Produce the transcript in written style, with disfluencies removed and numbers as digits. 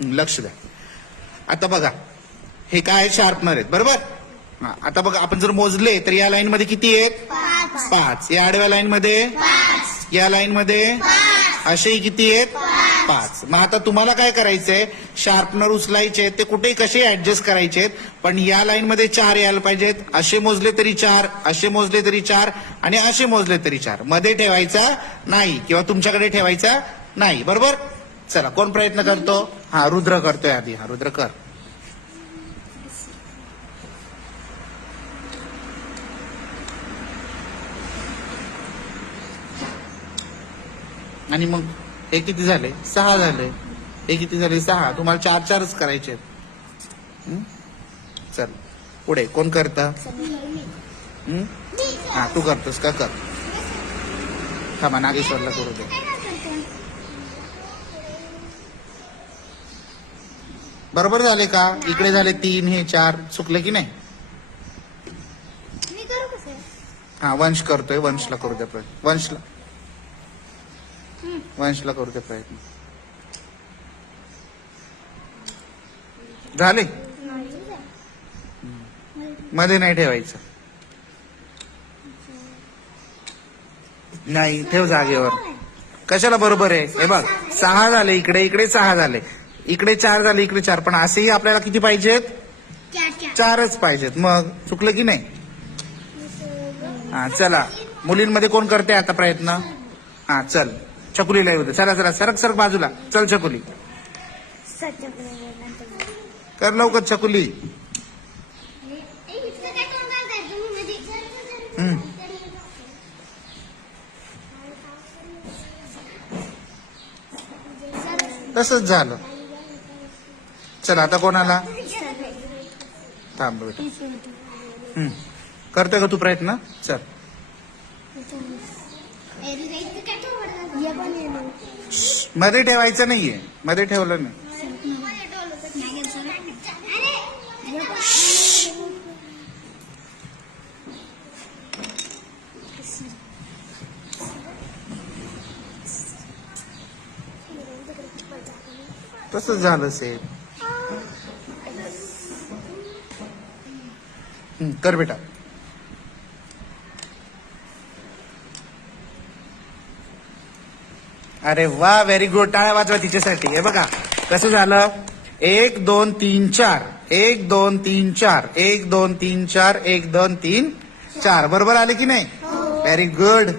लक्ष द्या. आता बघा हे काय शार्पनर आहेत बरोबर. आता बघा आपण जर मोजले तर या लाईन मध्ये किती आहेत 5. या आडव्या लाईन मध्ये या लाईन मध्ये असेही किती आहेत 5. मग आता तुम्हाला काय करायचंय शार्पनर उचलायचे ते कुठे कसे ऍडजस्ट करायचे पण या लाईन मध्ये 4 यायला पाहिजेत. असे मोजले तरी 4 असे मोजले तरी 4 आणि असे मोजले तरी 4 मध्ये ठेवायचा नाही किंवा तुमच्याकडे ठेवायचा नाही बरोबर. चला कोण प्रयत्न करतो. हा रुद्र करतोय आधी. हा रुद्र कर. आणि मग हे किती झाले 6 झाले. हे किती झाले 6. तुम्हाला 4-4च करायचे. चल पुढे कोण करता. हा तू करतोस का कर. थांबा नागेश्वरला करू दे. बरोबर झाले का. इकडे झाले 3 हे 4 चुकले की नाही. हा वंश करतोय. वंशला करू द्या प्रयत्न. वंशला करू द्या प्रयत्न. झाले. मध्ये नाही ठेवायचं. नाही ठेव जागेवर. कशाला बरोबर आहे. हे बघ 6 झाले. इकडे इकडे 6 झाले. इकडे 4 झाले. इकडे 4 पण असेही आपल्याला किती पाहिजेत 4च पाहिजेत. मग चुकलं की नाही. हा चला मुलींमध्ये कोण करते आता प्रयत्न. हा चल छकुलीला येऊ दे. चला चला सरक सरक बाजूला. चल छकुली कर लवकर छकुली. तसंच झालं. चला आता कोणाला थांब बेटा. करतोय का तू प्रयत्न. चल मध्ये ठेवायचं नाहीये. मध्ये ठेवलं नाही. तसंच झालं सेम. कर बेटा. अरे वा व्हेरी गुड. टाळ्या वाजवा तिच्यासाठी. हे बघा कसं झालं 1 2 3 4 1 2 3 4 1 2 3 4 1 2 3 4 बरोबर आले की नाही. Very good.